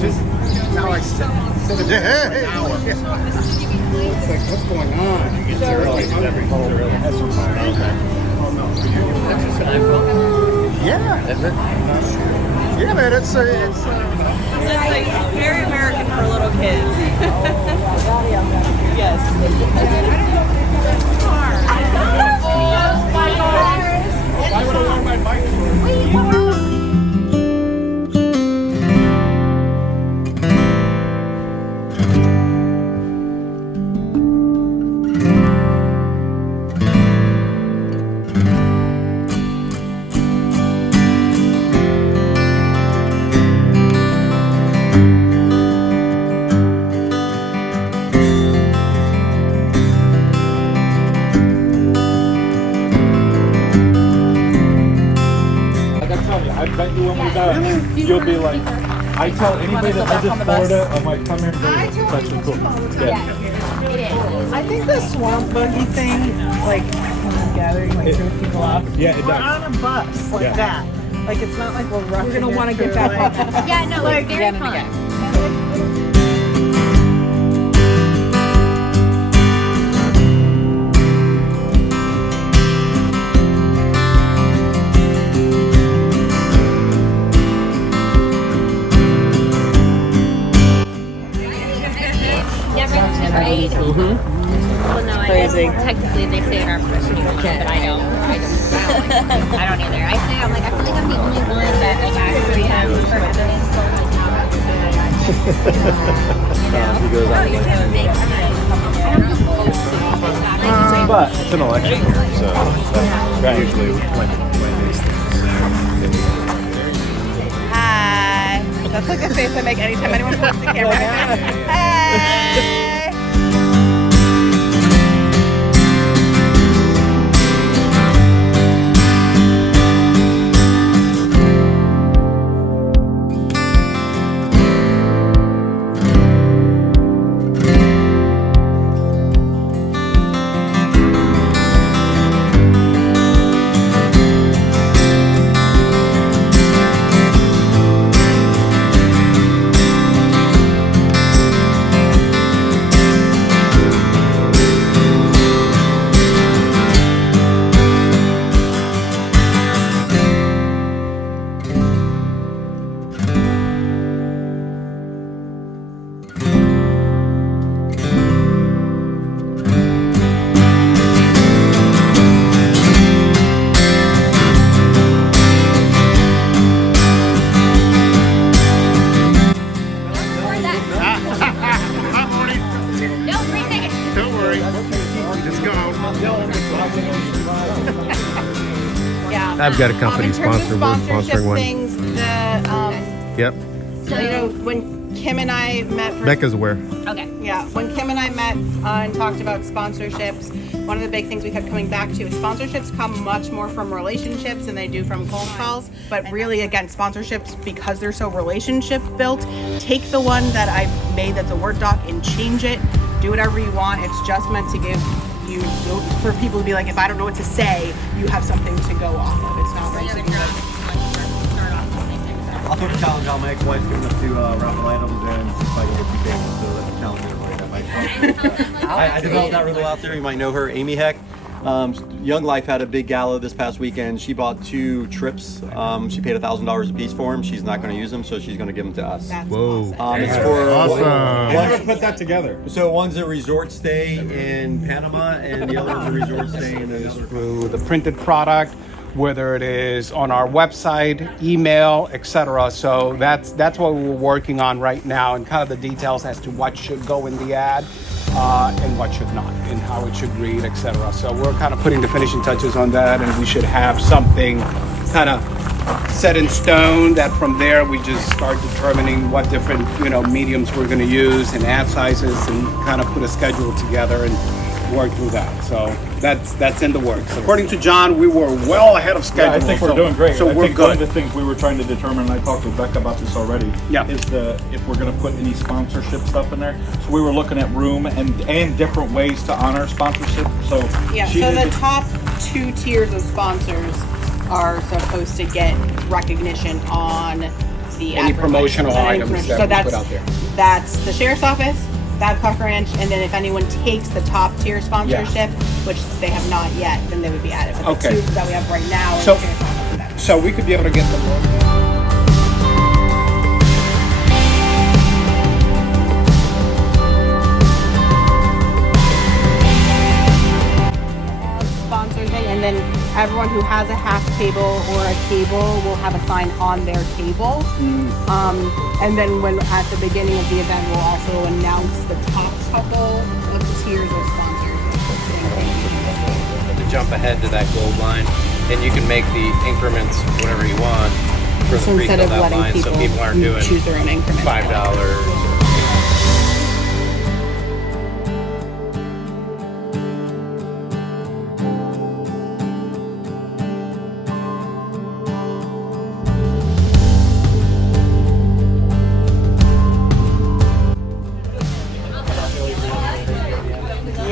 Just now I sit in there for an hour. It's like, what's going on? It's early. That's some fire. Okay. Oh no. That's just an iPhone? Yeah. Is it? Yeah, man. It's like very American for little kids. Yes. Why would I want my bike? I bet you when we're done, you'll be like, I tell anybody that lives in Florida, I'm like, come here and go. That's cool. Yeah. It is. I think the swamp buggy thing, like gathering like 2 people up. Yeah, it we're does. on a bus like that. Like it's not like we're rushing. We're gonna want to get back on. Yeah, no, like, it's very fun. Right? Well, no, Crazy. Technically, they say in our profession you can, but I don't either. I say, I'm like, I feel like I'm the only one that like actually has purpose. He goes out. But it's an election year, so that's usually when these things. Hi. That's like a face I make anytime anyone points the camera. Hey. I've got a company sponsor. We're sponsoring one. Things, Yep. So, you know, when Kim and I met for Becca's aware. Okay. Yeah, when Kim and I met and talked about sponsorships, one of the big things we kept coming back to is sponsorships come much more from relationships than they do from cold calls. But really, again, sponsorships, because they're so relationship built, take the one that I made that's a Word doc and change it. Do whatever you want. It's just meant to give you, for people to be like, if I don't know what to say, you have something to go off of. It's not meant to be like, I'll throw the challenge out. My ex-wife's giving us 2 raffle items and see if I can get 2 tables. So that's a challenge everybody. I developed that riddle out there. You might know her, Amy Heck. Young Life had a big gala this past weekend. She bought 2 trips. She paid $1,000 a piece for them. She's not going to use them, so she's going to give them to us. that's Whoa. awesome. It's for Awesome. Never put that together. So one's a resort stay in Panama, and the other one's a resort stay in the Through the printed product, whether it is on our website, email, etc. So that's what we're working on right now, and kind of the details as to what should go in the ad and what should not, and how it should read, etc. So we're kind of putting the finishing touches on that, and we should have something kind of set in stone. That from there we just start determining what different mediums we're going to use and ad sizes, and kind of put a schedule together and work through that. So that's in the works. According to John, we were well ahead of schedule. Yeah, I think we're so- doing great. So I we're think one of good. the things we were trying to determine, and I talked with Becca about this already, Yeah. is if we're going to put any sponsorship stuff in there. So we were looking at room and different ways to honor sponsorship. So Yeah, she so did the this- top 2 tiers of sponsors are supposed to get recognition on the Any advertising. promotional Any items promotion. that we put out there. That's the sheriff's office, Babcock Ranch, and then if anyone takes the top tier sponsorship, which they have not yet, then they would be added. But the Okay. 2 that we have right now are So- the sheriff's office and Babcock. So we could be able to get the sponsor thing, and then everyone who has a half table or a table will have a sign on their table. And then when at the beginning of the event, we'll also announce the top couple of tiers of sponsors. To jump ahead to that gold line, and you can make the increments whatever you want for the So instead of pre-filled out letting line, so people aren't doing choose their own increment. $5.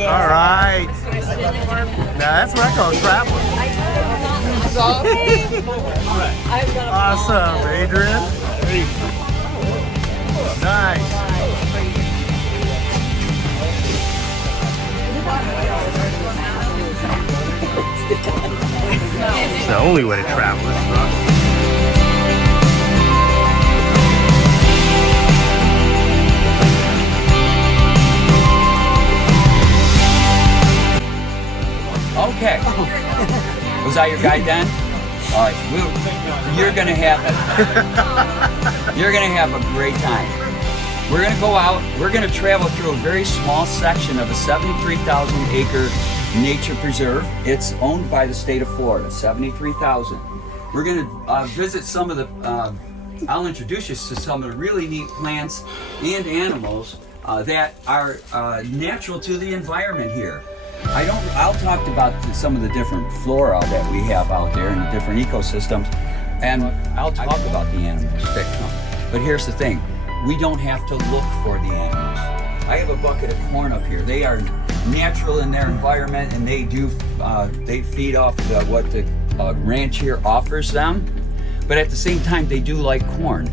All right. Now that's where I go traveling. Awesome, Adrian. Nice. It's the only way to travel. Okay. Was that your guide then? All right. You're gonna have a great time. We're gonna go out. We're gonna travel through a very small section of a 73,000 acre nature preserve. It's owned by the state of Florida. 73,000. We're gonna visit some of the. I'll introduce you to some of the really neat plants and animals that are natural to the environment here. I'll talk about some of the different flora that we have out there and the different ecosystems, and I'll talk about the animals that come. But here's the thing, we don't have to look for the animals. I have a bucket of corn up here. They are natural in their environment, and they feed off what the ranch here offers them. But at the same time, they do like corn.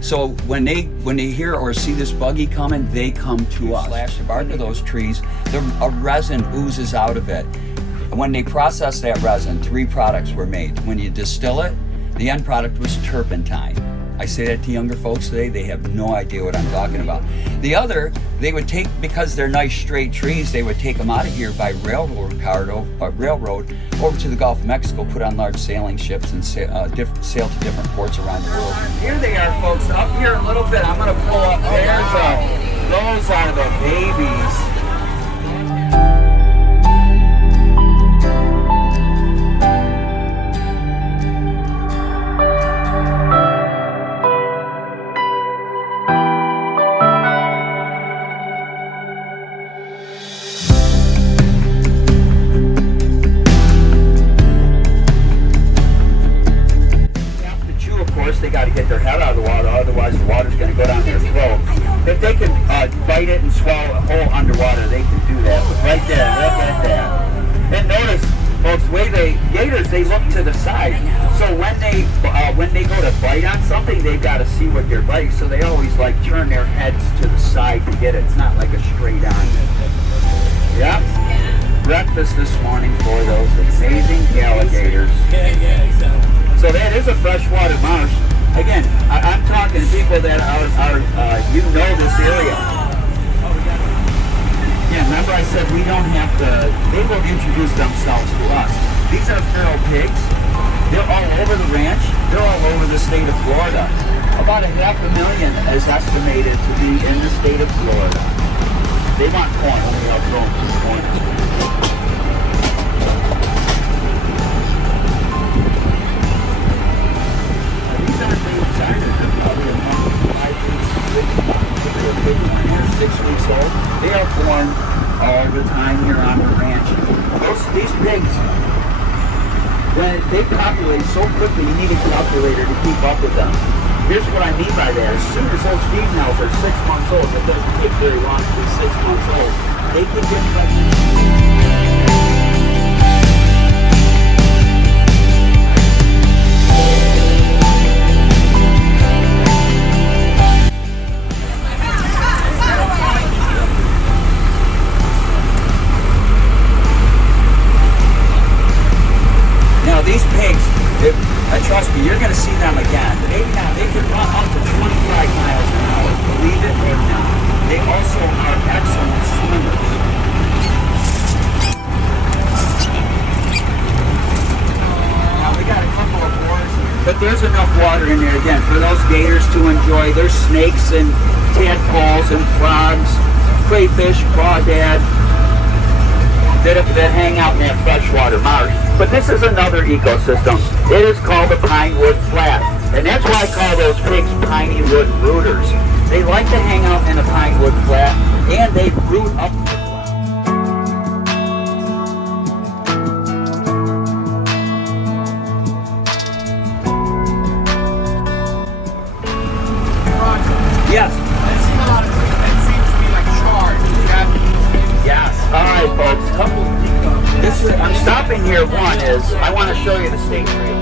So when they hear or see this buggy coming, they come to us. Slash the bark of those trees, a resin oozes out of it. And when they process that resin, 3 products were made. When you distill it, the end product was turpentine. I say that to younger folks today, they have no idea what I'm talking about. The other, they would take, because they're nice straight trees, they would take them out of here by railroad over to the Gulf of Mexico, put on large sailing ships and sail to different ports around the world. Here they are, folks. Up here a little bit, I'm gonna pull up. Those are the babies. They got to get their head out of the water, otherwise the water's going to go down their throat. If they can bite it and swallow a whole underwater, they can do that. But right there, look at that. And notice, folks, gators, they look to the side. So when they go to bite on something, they've got to see what they're biting. So they always like turn their heads to the side to get it. It's not like a straight on. Yeah. Breakfast this morning for those amazing alligators. So that is a freshwater marsh. Again, I'm talking to people that are you know this area. Yeah, remember I said we don't have to, they will introduce themselves to us. These are feral pigs. They're all over the ranch. They're all over the state of Florida. About 500,000 is estimated to be in the state of Florida. They want corn, only I'll throw them some corn. They're 6 weeks old. They are born all the time here on when they populate so quickly, you need a calculator to keep up with them. Here's what I mean by that. As soon as those females are 6 months old, it doesn't take very long to be 6 months old, they can get pregnant. Now these pigs, trust me, you're going to see them again. They can run up to 25 miles an hour, believe it or not. They also are excellent swimmers. Now we got a couple of boars, but there's enough water in there again for those gators to enjoy. There's snakes and tadpoles and frogs, crayfish, crawdad, that hang out in that freshwater marsh. But this is another ecosystem. It is called the pine wood flat. And that's why I call those pigs piney wood brooders. They like to hang out in the pine wood flat, and they brood up the flat. Yes. That seems to be like charred. Yes. All right, folks. I'm stopping here. One is I want to show you the state tree.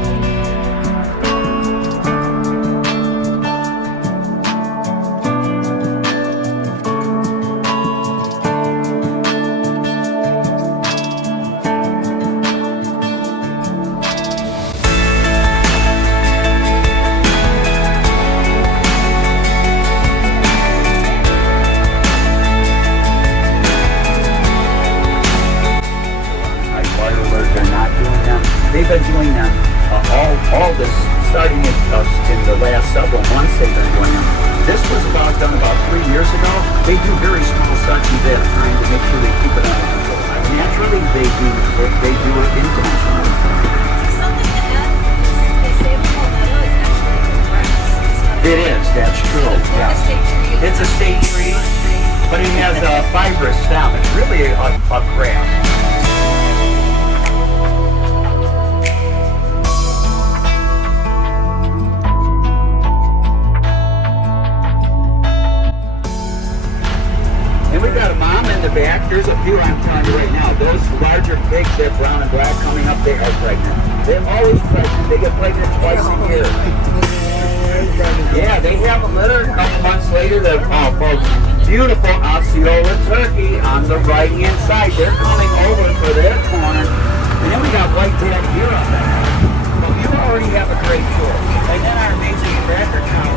They've been doing them all this, starting in the last several months they've been doing them. This was done about 3 years ago. They do very small sections at a time to make sure they keep it under control. Naturally, they do it intentionally. Something to add, they say the palmetto is actually a grass. It is, that's true. Yes. It's a state tree, but it has a fibrous stem. It's really a grass. And we got a mom in the back. There's a few I'm telling you right now. Those larger pigs, that brown and black coming up, they are pregnant. They're always pregnant. They get pregnant twice a year. Yeah, they have a litter. A couple months later, folks, beautiful Osceola turkey on the right-hand side. They're coming over for their corn. And then we got white dad here on that. So you already have a great tour. And then our amazing cracker cows.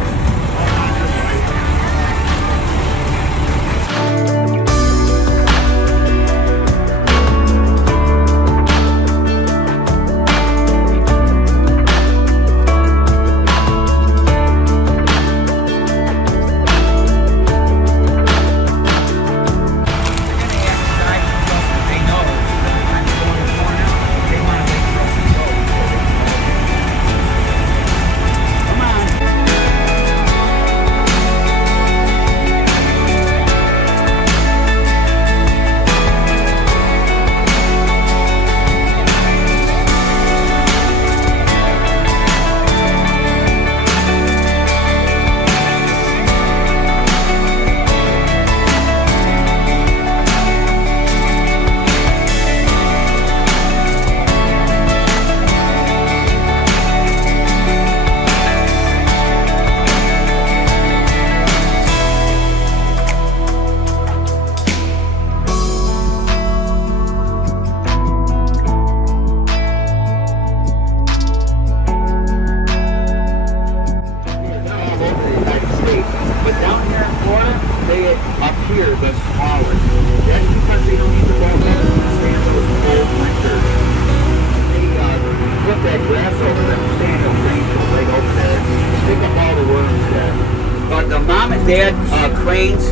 Cranes,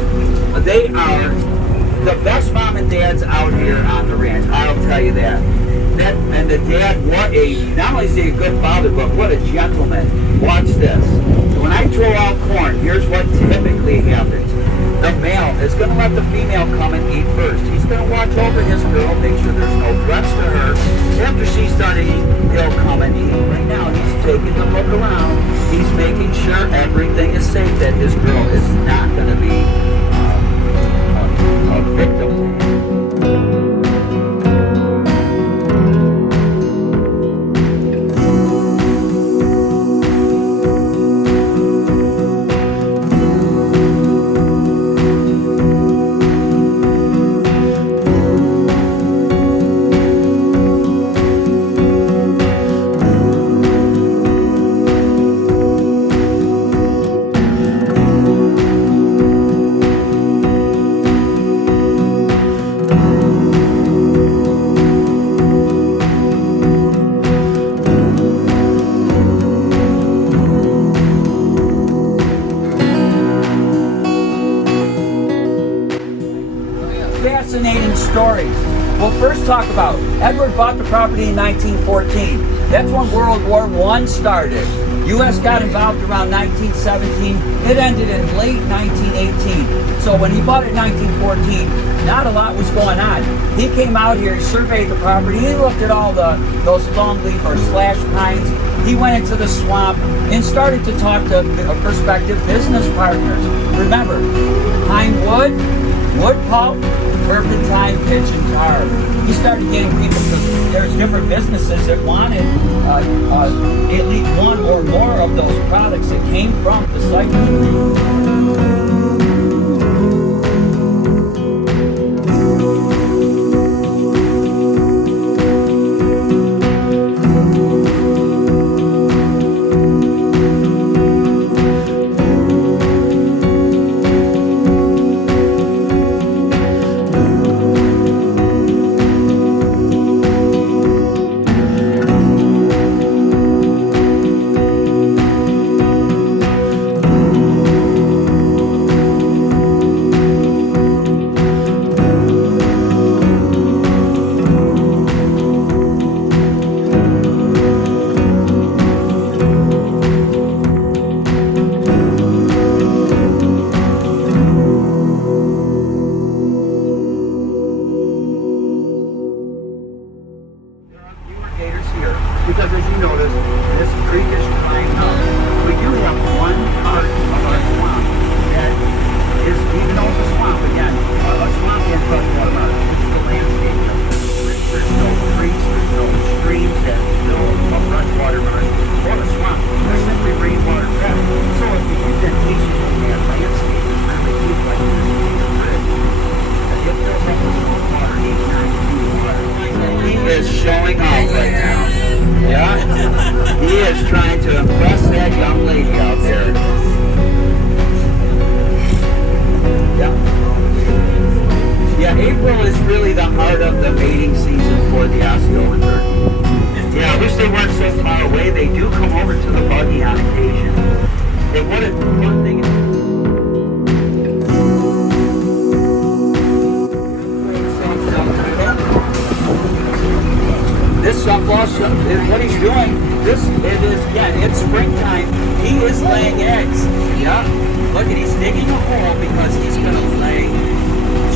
they are the best mom and dads out here on the ranch. I'll tell you that. And the dad, not only is he a good father, but what a gentleman. Watch this. When I throw out corn, here's what typically happens. The male is going to let the female come and eat first. He's going to watch over his girl, make sure there's no threats to her. after she's done eating, he'll come and eat. Right now, he's taking a look around. He's making sure everything is safe, that his girl is not going to be a victim. Fascinating stories. We'll first talk about Edward bought the property in 1914. That's when World War I started. U.S. got involved around 1917. It ended in late 1918. So when he bought it in 1914, not a lot was going on. He came out here, he surveyed the property, he looked at all those long leaf or slash pines. He went into the swamp and started to talk to prospective business partners. Remember, pine wood, wood pulp, turpentine, pitch, and tar. He started getting people, because there's different businesses that wanted at least one or more of those products that came from the cypress. Because as you notice, this creek is drying up. We do have one part of our swamp that is, even though it's a swamp, again, a swamp and freshwater marsh, it's the landscape. There's no creeks, there's no streams that fill a freshwater marsh or a swamp. They're simply rainwater fed. So if the indentation of that landscape is really deep like this bridge, it fills up with more water, 8, 9 feet of water. He is showing off right now. Yeah, he is trying to impress that young lady out there. Yeah, April is really the heart of the mating season for the Osceola turkey. Yeah, I wish they weren't so far away. They do come over to the buggy on occasion. They wanted one thing. This sunflower, what he's doing, it's springtime. He is laying eggs. Yeah. Look at, he's digging a hole because he's gonna lay.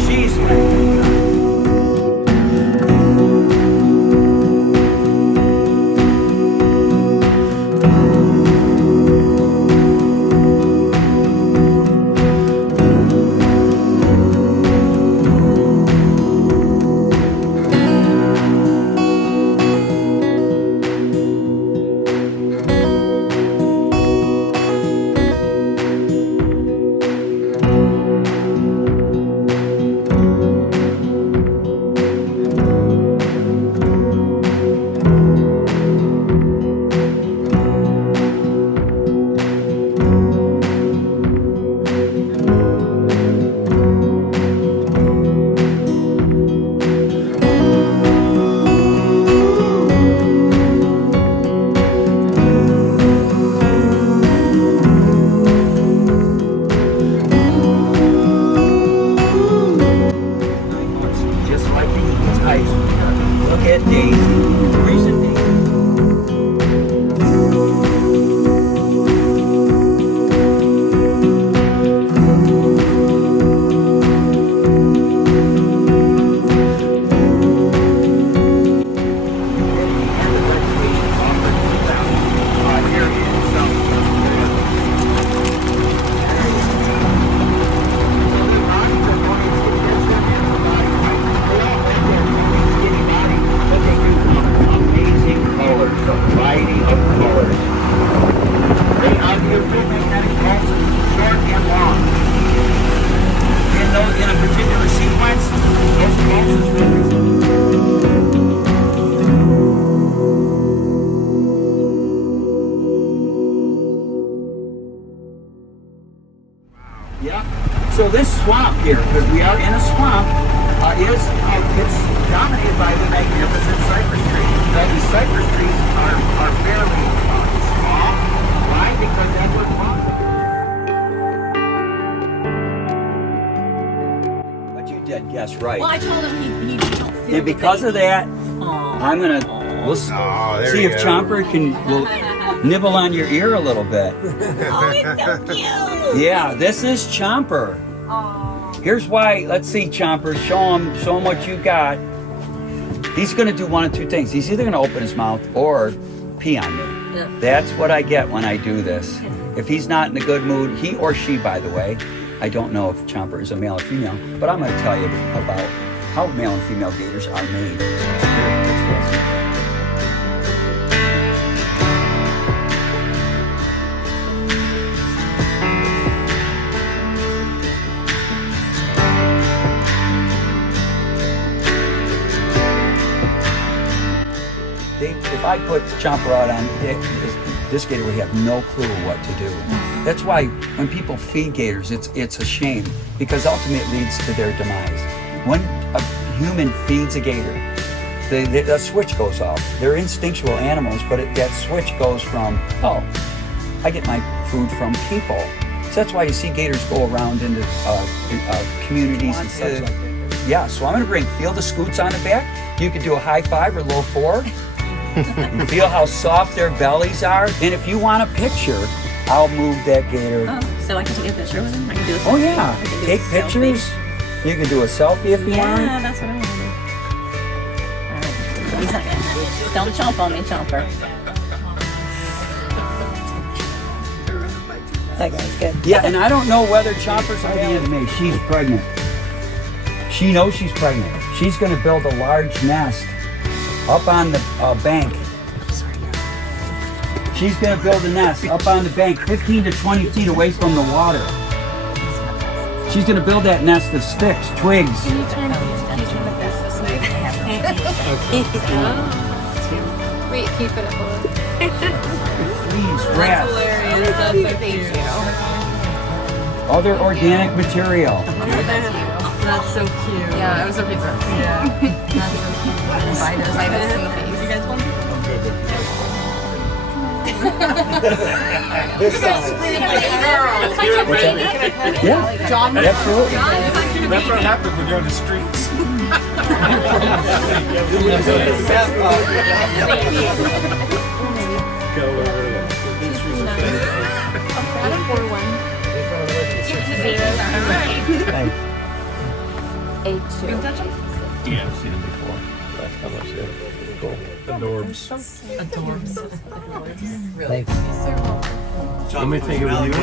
She's laying. like Nimbus and cypress trees. These cypress trees are fairly small. Why? Because that's what But you did guess right. Well, I told him he don't feel And because of that, I'm gonna we'll see if Chomper will nibble on your ear a little bit. Oh, it's so cute. Yeah, this is Chomper. Here's why. Let's see, Chomper. Show him what you got. He's gonna do one of two things. He's either gonna open his mouth or pee on you. Yeah. That's what I get when I do this. If he's not in a good mood, he or she, by the way, I don't know if Chomper is a male or female, but I'm gonna tell you about how male and female gators are made. If I put Chomper out on this gator would have no clue what to do. That's why when people feed gators, it's a shame because ultimately it leads to their demise. When a human feeds a gator, the switch goes off. They're instinctual animals, but that switch goes from, oh, I get my food from people. So that's why you see gators go around into communities and such like that. Yeah, so I'm gonna bring Feel the Scoots on the back. You could do a high five or low four. And feel how soft their bellies are. And if you want a picture, I'll move that gator. Oh, so I can take a picture with him? I can do a Oh yeah, take pictures. You can do a selfie if you want. Yeah, that's what I want to do. Alright, he's not gonna. Don't chomp on me, Chomper. That guy's good. Yeah, and I don't know whether Chomper's a male or female. She's pregnant. She knows she's pregnant. She's going to build a large nest up on the bank. She's going to build a nest up on the bank 15 to 20 feet away from the water. She's going to build that nest of sticks, twigs. Wait, keep it up. Leaves, grass, That's so cute. other organic material. That's so cute. Yeah, it was a pizza. Yeah. That's so cute. Spiders. You guys want This sounds Yeah, John, absolutely. That's what happens when you're on the streets. Yeah, I've seen it before. Last time I see it. Cool. Adorbs. Really? Let me take it with you. I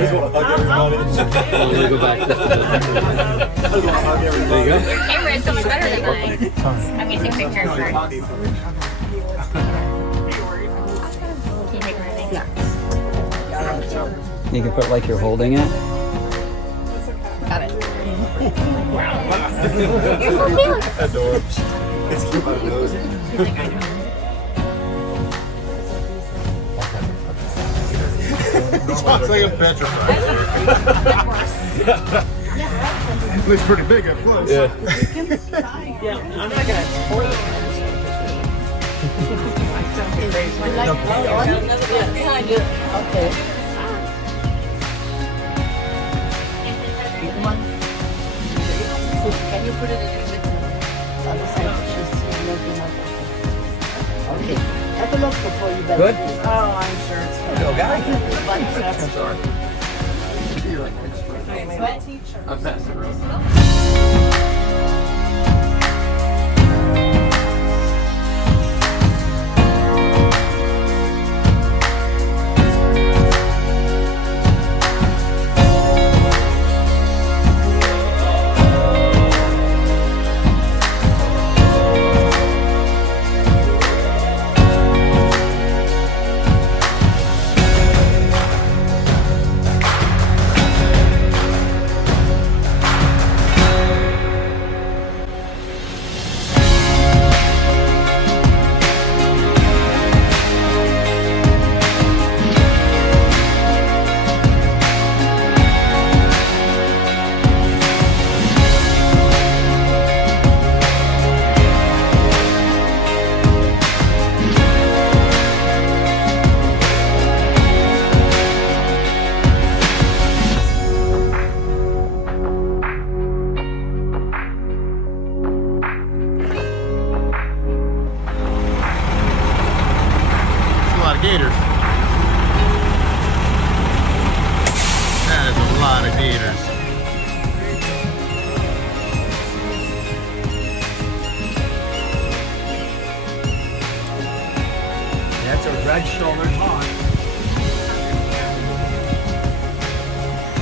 just want to hug everybody. Let me go back. There you go. Your camera is so much better than mine. I'm gonna take a picture of her. Can you take my thing? Yeah. You can put like you're holding it. Got it. Adorbs. It's cute on the nose. Sounds like a petrified. Looks pretty big up close. Yeah. I'm not gonna toy it. Behind you. Okay. Can you put it in the other side? Okay. Have a look before you bend. Good? Oh, I'm sure it's fine. Go, guy. Sweat teacher. I'm passing around. shoulder taught.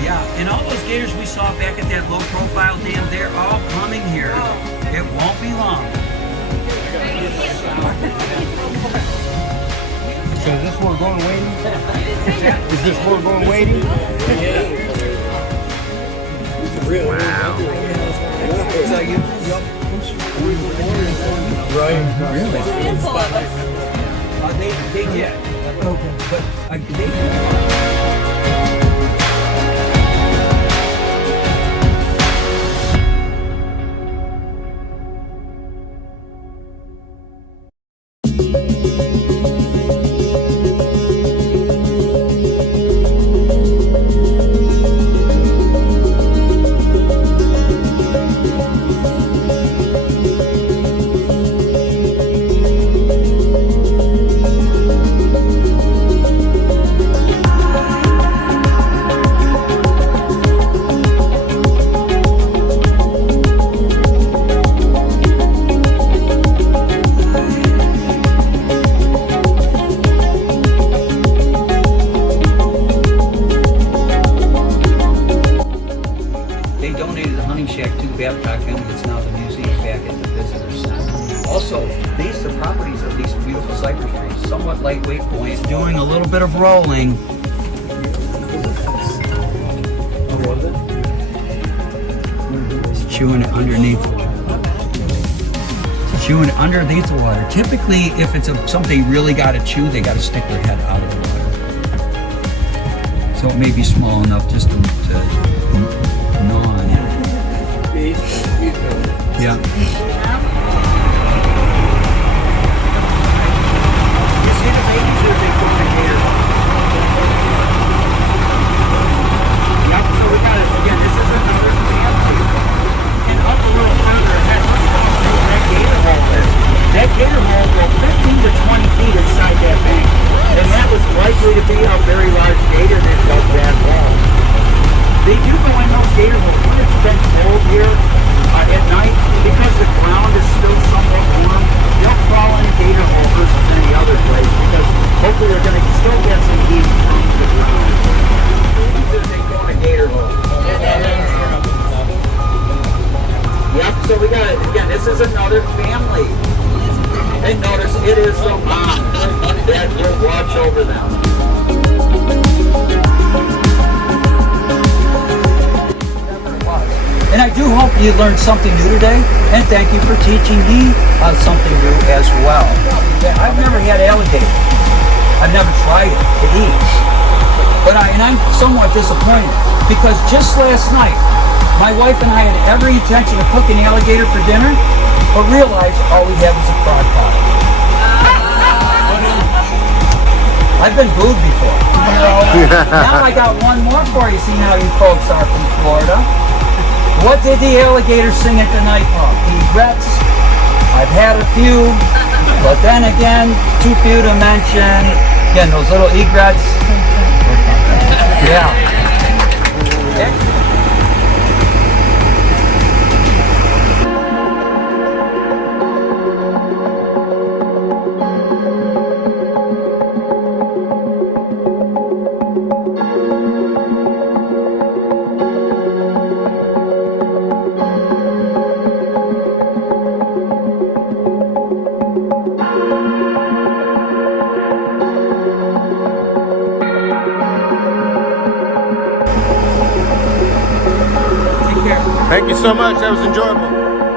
Yeah, and all those gators we saw back at that low profile dam, they're all coming here. It won't be long. So is this where we're going waiting? Is this where we're going waiting? Wow. So you they did. But they donated the hunting shack to Babcock, and it's now the museum back at the visitor center. Also, these are properties of these beautiful cypress trees, somewhat lightweight, buoyant, doing a little bit of rolling. It's chewing it underneath. It's chewing it underneath the water. Typically, if it's something really got to chew, they got to stick their head out of the water. So it may be small enough just to gnaw on it. Yeah. You see the babies here, they put the hair. Yep, so we got it again. This is another family. And up a little further ahead, let's go through that gator hole is. That gator hole goes 15 to 20 feet inside that bank. And that was likely to be a very large gator that dug that hole. They do go in those gator holes when it's been cold here at night, because the ground is still somewhat warm. They'll crawl in a gator hole versus any other place, because hopefully they're going to still get some heat from the ground. They go in a gator hole. Yep, so we got it. Again, this is another family. And notice it is the mom that will watch over them. And I do hope you learned something new today, and thank you for teaching me something new as well. I've never had alligator. I've never tried it to eat. But I'm somewhat disappointed, because just last night, my wife and I had every intention of cooking alligator for dinner, but realized all we have is a crock pot. I've been booed before. Now I got one more for you, seeing how you folks are from Florida. What did the alligator sing at the night of? Egrets. I've had a few, but then again, too few to mention. Again, those little egrets. Yeah. Thank you so much. That was enjoyable.